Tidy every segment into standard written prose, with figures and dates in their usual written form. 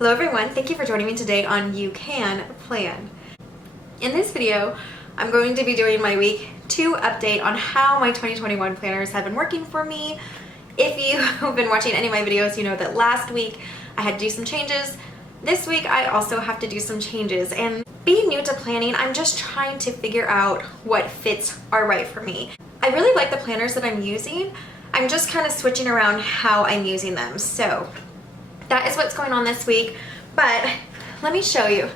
Hello everyone, thank you for joining me today on You Can Plan. In this video, I'm going to be doing my week 2 update on how my 2021 planners have been working for me. If you have been watching any of my videos, you know that last week I had to do some changes. This week I also have to do some changes, and being new to planning, I'm just trying to figure out what fits are right for me. I really like the planners that I'm using. I'm just kind of switching around how I'm using them. So that is what's going on this week, but let me show you.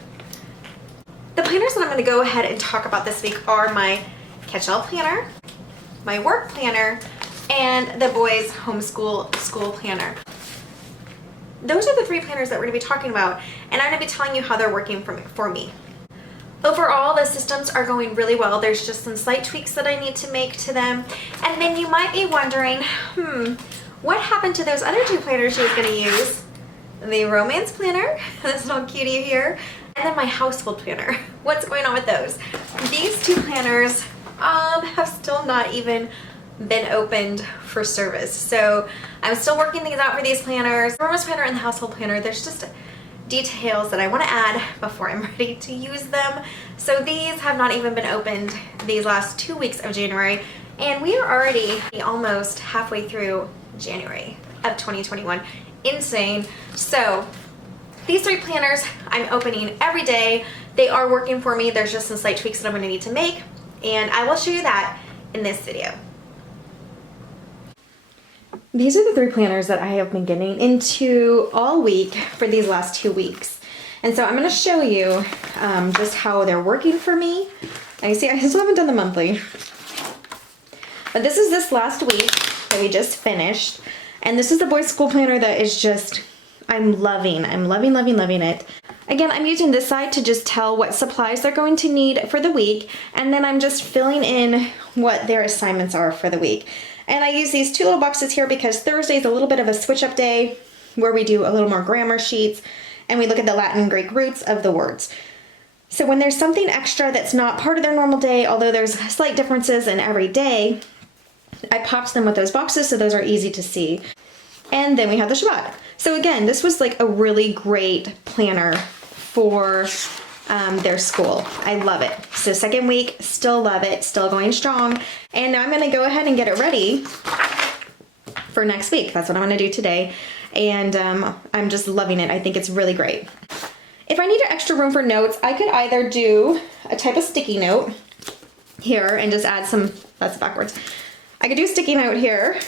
The planners that I'm going to go ahead and talk about this week are my catch-all planner, my work planner, and the boys' homeschool school planner. Those are the 3 planners that we're going to be talking about, and I'm going to be telling you how they're working for me. Overall, the systems are going really well. There's just some slight tweaks that I need to make to them. And then you might be wondering, what happened to those other 2 planners she was going to use? The romance planner, this little cutie here, and then my household planner. What's going on with those? These 2 planners have still not even been opened for service. So I'm still working things out for these planners. The romance planner and the household planner, there's just details that I want to add before I'm ready to use them. So these have not even been opened these last 2 weeks of January, and we are already almost halfway through January of 2021. Insane. So these 3 planners I'm opening every day. They are working for me. There's just some slight tweaks that I'm going to need to make, and I will show you that in this video. These are the 3 planners that I have been getting into all week for these last 2 weeks. And so I'm going to show you just how they're working for me. Now you see I still haven't done the monthly. But this is this last week that we just finished. And this is the boys' school planner that is just, I'm loving it. Again, I'm using this side to just tell what supplies they're going to need for the week, and then I'm just filling in what their assignments are for the week. And I use these 2 little boxes here because Thursday is a little bit of a switch-up day where we do a little more grammar sheets, and we look at the Latin and Greek roots of the words. So when there's something extra that's not part of their normal day, although there's slight differences in every day, I popped them with those boxes so those are easy to see. And then we have the Shabbat. So again, this was like a really great planner for their school. I love it. So second week, still love it, still going strong. And now I'm going to go ahead and get it ready for next week. That's what I'm going to do today. And I'm just loving it. I think it's really great. If I need extra room for notes, I could either do a type of sticky note here and just add some, that's backwards. I could do a sticky note here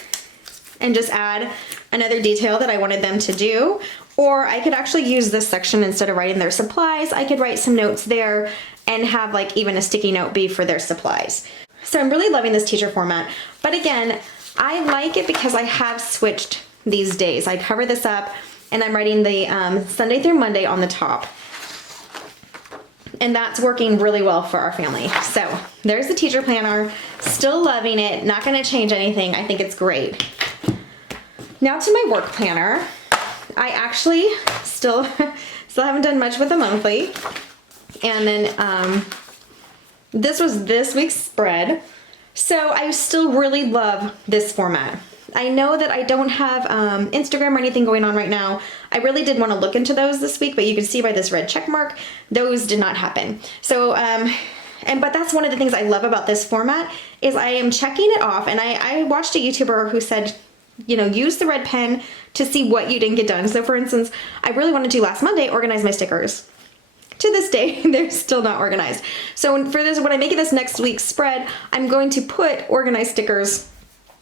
and just add another detail that I wanted them to do, or I could actually use this section instead of writing their supplies. I could write some notes there and have like even a sticky note be for their supplies. So I'm really loving this teacher format, but again, I like it because I have switched these days. I cover this up and I'm writing the Sunday through Monday on the top. And that's working really well for our family. So there's the teacher planner, still loving it, not gonna change anything. I think it's great. Now to my work planner. I actually still haven't done much with the monthly. And then this was this week's spread. So I still really love this format. I know that I don't have Instagram or anything going on right now. I really did want to look into those this week, but you can see by this red check mark, those did not happen. So, but that's one of the things I love about this format is I am checking it off, and I watched a YouTuber who said, you know, use the red pen to see what you didn't get done. So for instance, I really wanted to last Monday organize my stickers. To this day, they're still not organized. So for this, when I make this next week's spread, I'm going to put organized stickers,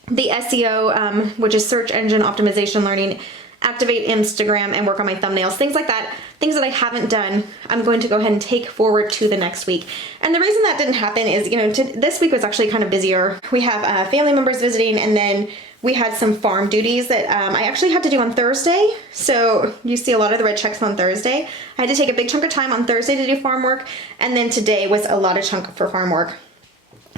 the SEO, which is search engine optimization learning, activate Instagram, and work on my thumbnails, things like that, things that I haven't done, I'm going to go ahead and take forward to the next week. And the reason that didn't happen is, you know, this week was actually kind of busier. We have family members visiting, and then we had some farm duties that I actually had to do on Thursday. So you see a lot of the red checks on Thursday. I had to take a big chunk of time on Thursday to do farm work, and then today was a lot of chunk for farm work.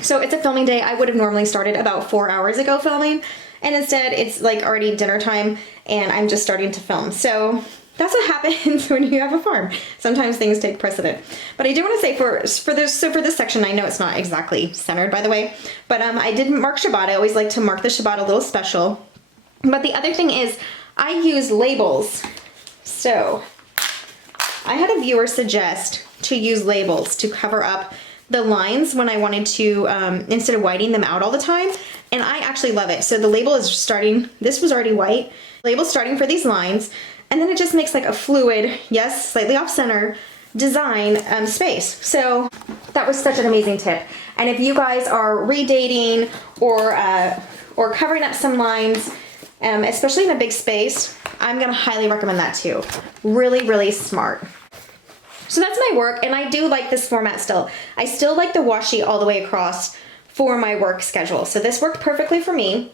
So it's a filming day. I would have normally started about 4 hours ago filming, and instead it's like already dinner time and I'm just starting to film. So that's what happens when you have a farm. Sometimes things take precedent. But I do want to say for this section, I know it's not exactly centered, by the way, but I did mark Shabbat. I always like to mark the Shabbat a little special. But the other thing is I use labels. So I had a viewer suggest to use labels to cover up the lines when I wanted to, instead of whitening them out all the time. And I actually love it. So the label is starting, this was already white. Label's starting for these lines. And then it just makes like a fluid, yes, slightly off center design space. So that was such an amazing tip. And if you guys are redating or covering up some lines, especially in a big space, I'm gonna highly recommend that too. Really, really smart. So that's my work, and I do like this format still. I still like the washi all the way across for my work schedule. So this worked perfectly for me.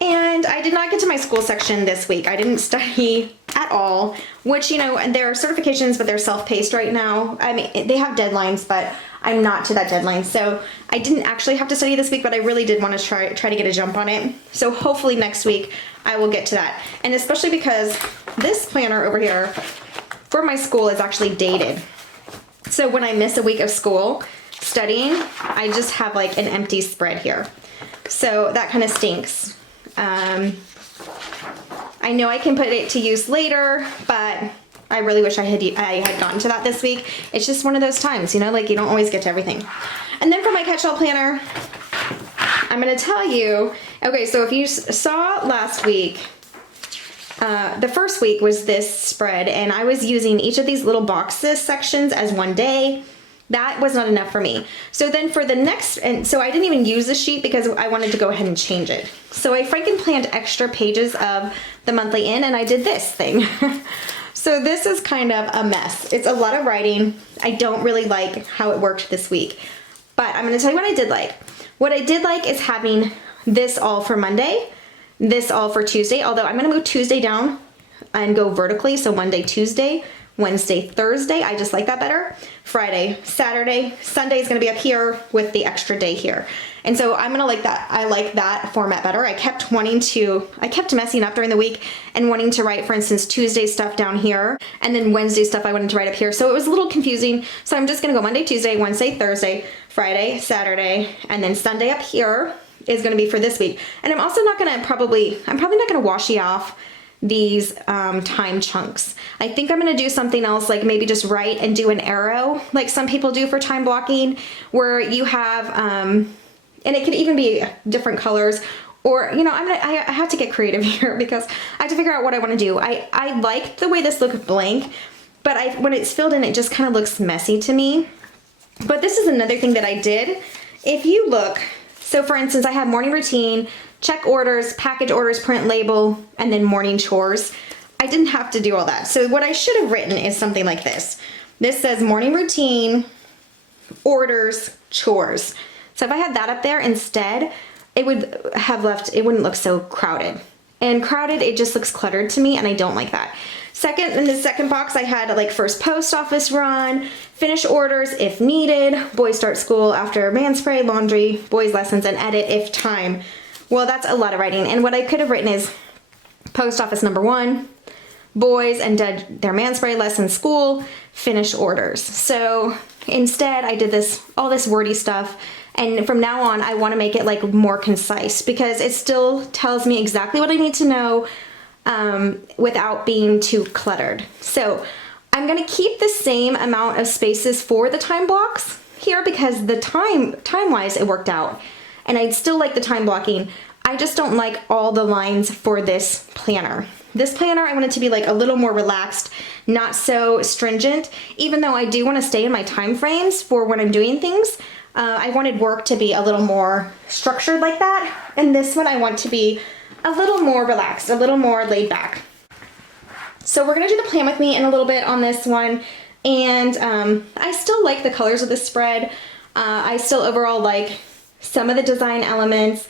And I did not get to my school section this week. I didn't study at all, which, you know, there are certifications, but they're self-paced right now. I mean, they have deadlines, but I'm not to that deadline. So I didn't actually have to study this week, but I really did want to try to get a jump on it. So hopefully next week I will get to that. And especially because this planner over here for my school is actually dated. So when I miss a week of school studying, I just have like an empty spread here. So that kind of stinks. I know I can put it to use later, but I really wish I had gotten to that this week. It's just one of those times, you know, like you don't always get to everything. And then for my catch-all planner, I'm gonna tell you, okay, so if you saw last week, the first week was this spread, and I was using each of these little boxes sections as one day. That was not enough for me. So then for the next, and so I didn't even use the sheet because I wanted to go ahead and change it. So I freaking planned extra pages of the monthly in, and I did this thing. So this is kind of a mess. It's a lot of writing. I don't really like how it worked this week, but I'm gonna tell you what I did like. What I did like is having this all for Monday, this all for Tuesday, although I'm gonna move Tuesday down and go vertically, so Monday, Tuesday, Wednesday, Thursday, I just like that better. Friday, Saturday, Sunday is gonna be up here with the extra day here. And so I'm gonna like that. I like that format better. I kept messing up during the week and wanting to write, for instance, Tuesday stuff down here, and then Wednesday stuff I wanted to write up here. So it was a little confusing. So I'm just gonna go Monday, Tuesday, Wednesday, Thursday, Friday, Saturday, and then Sunday up here is gonna be for this week. And I'm also not gonna I'm probably not gonna washi off these time chunks. I think I'm gonna do something else, like maybe just write and do an arrow like some people do for time blocking, where you have, and it could even be different colors, or, you know, I have to get creative here because I have to figure out what I wanna do. I like the way this looks blank, but when it's filled in, it just kind of looks messy to me. But this is another thing that I did. If you look, so for instance, I have morning routine, check orders, package orders, print label, and then morning chores. I didn't have to do all that. So what I should have written is something like this. This says morning routine, orders, chores. So if I had that up there instead, it wouldn't look so crowded. And crowded, it just looks cluttered to me, and I don't like that. Second, in the second box, I had like first post office run, finish orders if needed, boys start school after man spray, laundry, boys lessons, and edit if time. Well, that's a lot of writing. And what I could have written is post office number 1, boys and did their man spray lesson school, finish orders. So instead I did all this wordy stuff. And from now on, I want to make it like more concise because it still tells me exactly what I need to know without being too cluttered. So I'm going to keep the same amount of spaces for the time blocks here because the time-wise it worked out. And I'd still like the time blocking. I just don't like all the lines for this planner. This planner, I want it to be like a little more relaxed, not so stringent, even though I do want to stay in my time frames for when I'm doing things. I wanted work to be a little more structured like that. And this one I want to be a little more relaxed, a little more laid back. So we're gonna do the plan with me in a little bit on this one. And I still like the colors of the spread. I still overall like some of the design elements,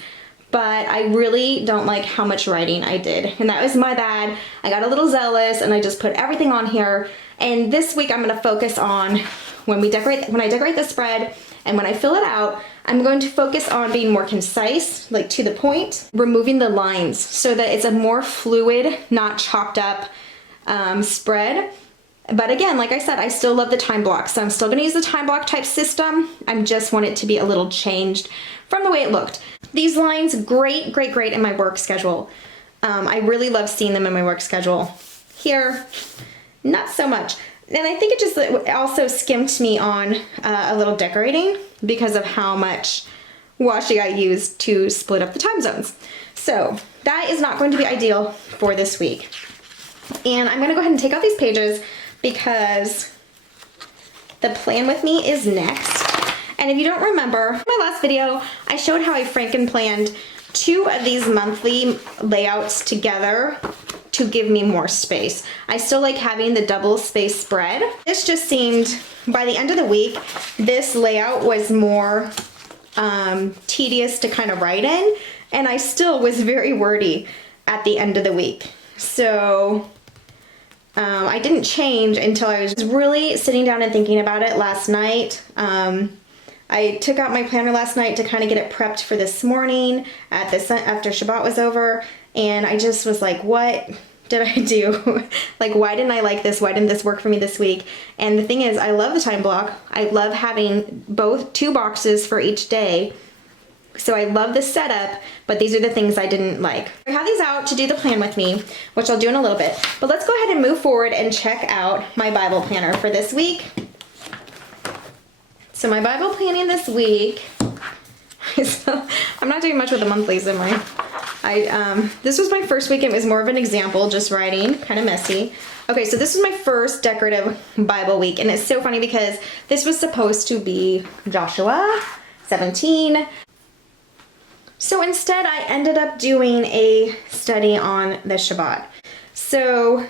but I really don't like how much writing I did. And that was my bad. I got a little zealous and I just put everything on here. And this week I'm gonna focus on when I decorate the spread and when I fill it out, I'm going to focus on being more concise, like to the point, removing the lines so that it's a more fluid, not chopped up spread. But again, like I said, I still love the time block. So I'm still gonna use the time block type system. I just want it to be a little changed from the way it looked. These lines, great, great, great in my work schedule. I really love seeing them in my work schedule. Here, not so much. And I think it also skimped me on a little decorating because of how much washi I used to split up the time zones. So that is not going to be ideal for this week. And I'm gonna go ahead and take out these pages because the plan with me is next. And if you don't remember, in my last video, I showed how I franken-planned 2 of these monthly layouts together to give me more space. I still like having the double space spread. This just seemed, by the end of the week, this layout was more tedious to kind of write in, and I still was very wordy at the end of the week. So I didn't change until I was really sitting down and thinking about it last night. I took out my planner last night to kind of get it prepped for this morning after Shabbat was over, and I just was like, what did I do? Like, why didn't I like this? Why didn't this work for me this week? And the thing is, I love the time block. I love having 2 boxes for each day. So I love the setup, but these are the things I didn't like. I have these out to do the plan with me, which I'll do in a little bit. But let's go ahead and move forward and check out my Bible planner for this week. So my Bible planning this week, I'm not doing much with the monthlies, am I? This was my first week. It was more of an example, just writing, kind of messy. Okay, so this was my first decorative Bible week, and it's so funny because this was supposed to be Joshua 17. So instead, I ended up doing a study on the Shabbat. So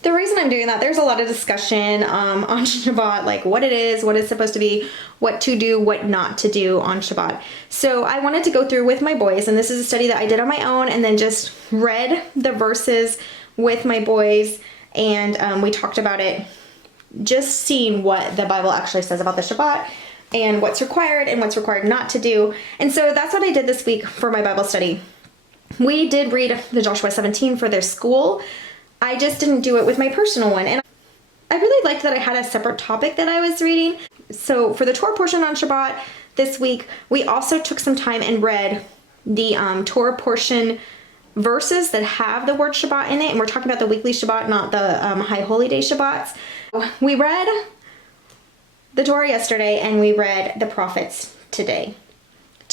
the reason I'm doing that, there's a lot of discussion on Shabbat, like what it is, what it's supposed to be, what to do, what not to do on Shabbat. So I wanted to go through with my boys, and this is a study that I did on my own, and then just read the verses with my boys, and we talked about it, just seeing what the Bible actually says about the Shabbat, and what's required and what's required not to do. And so that's what I did this week for my Bible study. We did read the Joshua 17 for their school. I just didn't do it with my personal one. And I really liked that I had a separate topic that I was reading. So for the Torah portion on Shabbat this week, we also took some time and read the Torah portion verses that have the word Shabbat in it. And we're talking about the weekly Shabbat, not the High Holy Day Shabbats. We read the Torah yesterday and we read the prophets today.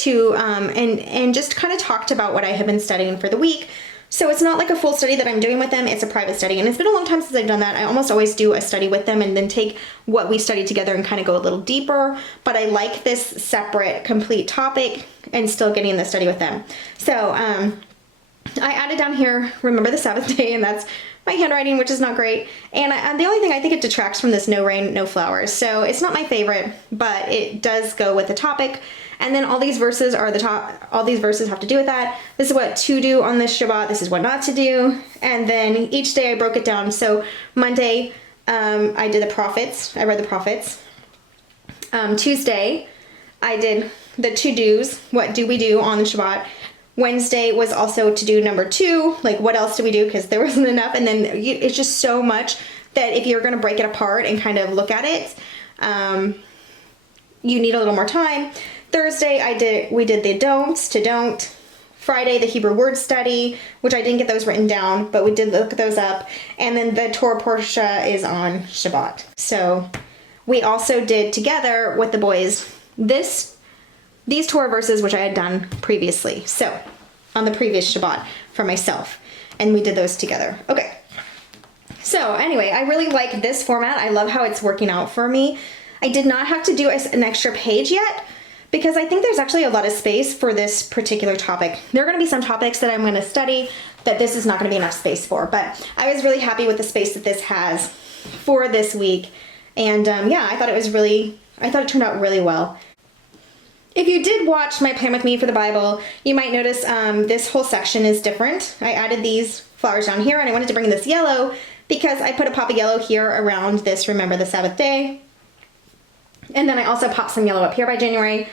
And just kind of talked about what I have been studying for the week. So it's not like a full study that I'm doing with them, it's a private study. And it's been a long time since I've done that. I almost always do a study with them and then take what we studied together and kind of go a little deeper. But I like this separate, complete topic and still getting the study with them. So I added down here, remember the Sabbath day, and that's my handwriting, which is not great. And the only thing I think it detracts from this no rain, no flowers. So it's not my favorite, but it does go with the topic. And then all these verses are all these verses have to do with that. This is what to do on this Shabbat. This is what not to do. And then each day I broke it down. So Monday, I did the prophets. I read the prophets. Tuesday, I did the to-dos. What do we do on the Shabbat? Wednesday was also to do number 2. Like, what else do we do? Because there wasn't enough. And then it's just so much that if you're going to break it apart and kind of look at it, you need a little more time. Thursday, we did the don'ts to don't. Friday, the Hebrew word study, which I didn't get those written down, but we did look those up. And then the Torah portion is on Shabbat. So we also did together with the boys these Torah verses, which I had done previously. So on the previous Shabbat for myself. And we did those together. Okay. So anyway, I really like this format. I love how it's working out for me. I did not have to do an extra page yet, because I think there's actually a lot of space for this particular topic. There are going to be some topics that I'm going to study that this is not going to be enough space for, but I was really happy with the space that this has for this week. And yeah, I thought it turned out really well. If you did watch my plan with me for the Bible, you might notice this whole section is different. I added these flowers down here, and I wanted to bring this yellow because I put a pop of yellow here around this Remember the Sabbath Day. And then I also popped some yellow up here by January.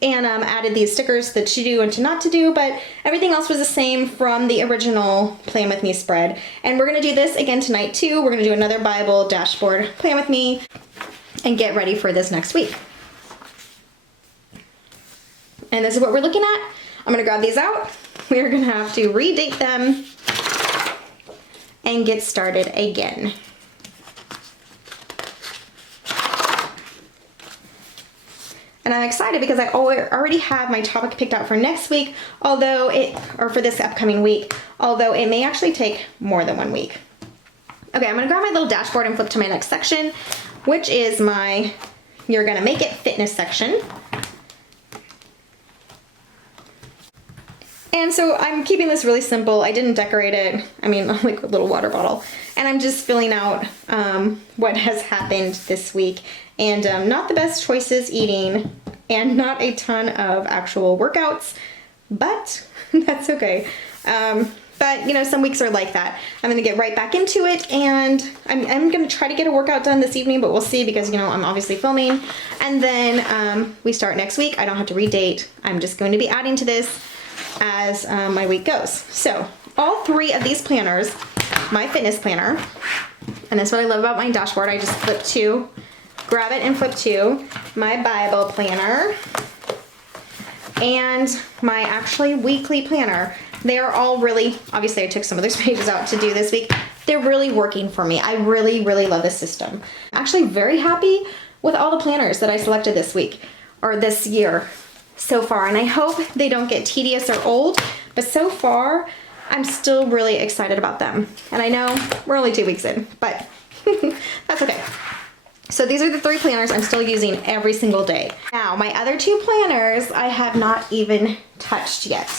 And added these stickers, the to do and to not to do, but everything else was the same from the original Plan With Me spread. And we're going to do this again tonight too. We're going to do another Bible dashboard Plan With Me and get ready for this next week. And this is what we're looking at. I'm going to grab these out. We're going to have to redate them and get started again. And I'm excited because I already have my topic picked out for next week, or for this upcoming week, although it may actually take more than 1 week. Okay, I'm gonna grab my little dashboard and flip to my next section, which is my You're Gonna Make It fitness section. And so I'm keeping this really simple. I didn't decorate it. I mean, like a little water bottle. And I'm just filling out what has happened this week. And not the best choices eating, and not a ton of actual workouts, but that's okay. But you know, some weeks are like that. I'm gonna get right back into it, and I'm gonna try to get a workout done this evening, but we'll see because, you know, I'm obviously filming. And then we start next week. I don't have to redate. I'm just going to be adding to this as my week goes. So all 3 of these planners, my fitness planner, and that's what I love about my dashboard. I just flip to, grab it and flip to my Bible planner and my actually weekly planner. They are all really, obviously I took some of those pages out to do this week. They're really working for me. I really, really love this system. I'm actually very happy with all the planners that I selected this week, or this year so far. And I hope they don't get tedious or old, but so far I'm still really excited about them. And I know we're only 2 weeks in, but that's okay. So these are the 3 planners I'm still using every single day. Now, my other 2 planners I have not even touched yet.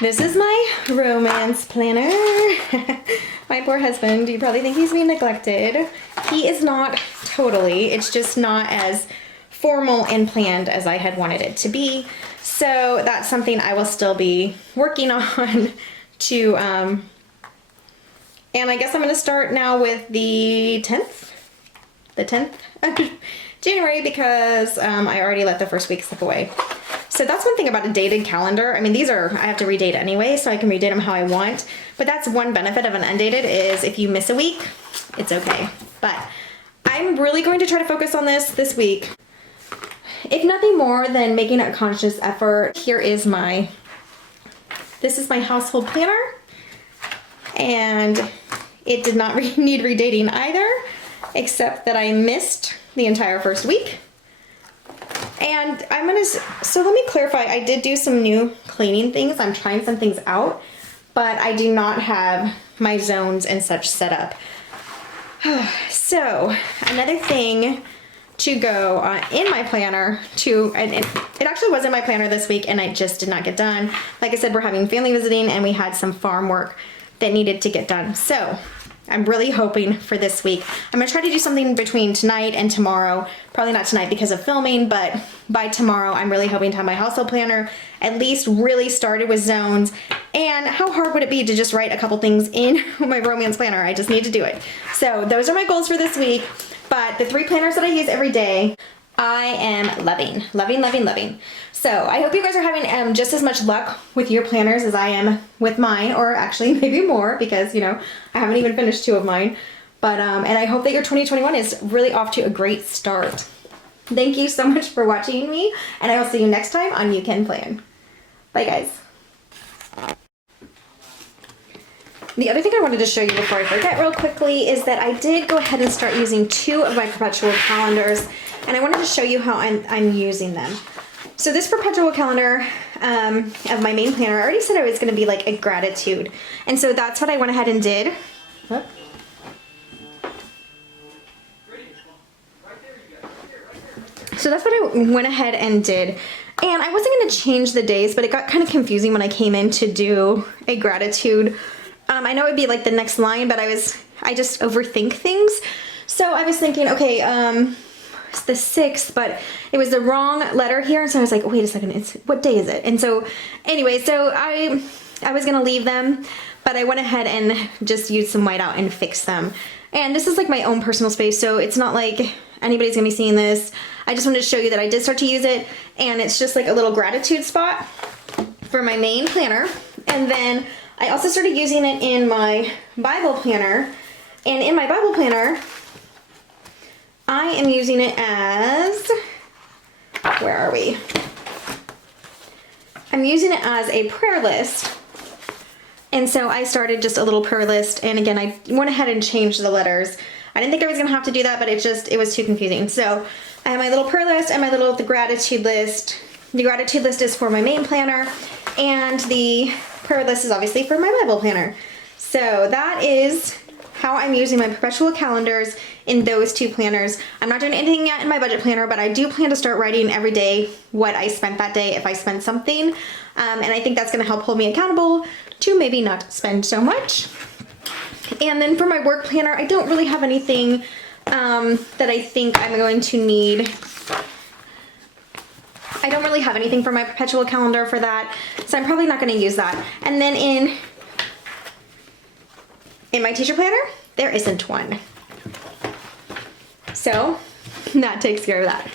This is my romance planner. My poor husband, you probably think he's being neglected. He is not totally. It's just not as formal and planned as I had wanted it to be. So that's something I will still be working on to, and I guess I'm gonna start now with the 10th of January, because I already let the first week slip away. So that's one thing about a dated calendar. I mean, I have to redate anyway, so I can redate them how I want. But that's one benefit of an undated, is if you miss a week, it's okay. But I'm really going to try to focus on this week. If nothing more than making a conscious effort, this is my household planner. And it did not need redating either, except that I missed the entire first week. And so let me clarify, I did do some new cleaning things. I'm trying some things out, but I do not have my zones and such set up. So another thing to go in my planner and it actually was in my planner this week and I just did not get done. Like I said, we're having family visiting and we had some farm work that needed to get done. So I'm really hoping for this week. I'm gonna try to do something between tonight and tomorrow. Probably not tonight because of filming, but by tomorrow I'm really hoping to have my household planner at least really started with zones. And how hard would it be to just write a couple things in my romance planner? I just need to do it. So those are my goals for this week. But the 3 planners that I use every day, I am loving, loving, loving, loving. So I hope you guys are having just as much luck with your planners as I am with mine, or actually maybe more, because, you know, I haven't even finished 2 of mine. But, and I hope that your 2021 is really off to a great start. Thank you so much for watching me, and I will see you next time on You Can Plan. Bye, guys. The other thing I wanted to show you before I forget real quickly is that I did go ahead and start using 2 of my perpetual calendars, and I wanted to show you how I'm using them. So this perpetual calendar of my main planner, I already said it was going to be like a gratitude. And so that's what I went ahead and did. Whoop. So that's what I went ahead and did. And I wasn't going to change the days, but it got kind of confusing when I came in to do a gratitude. I know it'd be like the next line, but I just overthink things. So I was thinking, okay, it's the 6th, but it was the wrong letter here. And so I was like, wait a second, what day is it? And so anyway, so I was gonna leave them, but I went ahead and just used some whiteout and fixed them. And this is like my own personal space, so it's not like anybody's gonna be seeing this. I just wanted to show you that I did start to use it, and it's just like a little gratitude spot for my main planner. And then I also started using it in my Bible planner. And in my Bible planner, I am using it as, where are we? I'm using it as a prayer list And so I started just a little prayer list, and again, I went ahead and changed the letters. I didn't think I was gonna have to do that, but it was too confusing. So I have my little prayer list and my the gratitude list. The gratitude list is for my main planner, and the prayer list is obviously for my Bible planner. So that is how I'm using my perpetual calendars in those two planners. I'm not doing anything yet in my budget planner, but I do plan to start writing every day what I spent that day if I spent something. And I think that's gonna help hold me accountable to maybe not spend so much. And then for my work planner, I don't really have anything that I think I'm going to need. I don't really have anything for my perpetual calendar for that, so I'm probably not gonna use that. And then in my teacher planner, there isn't one. So that takes care of that.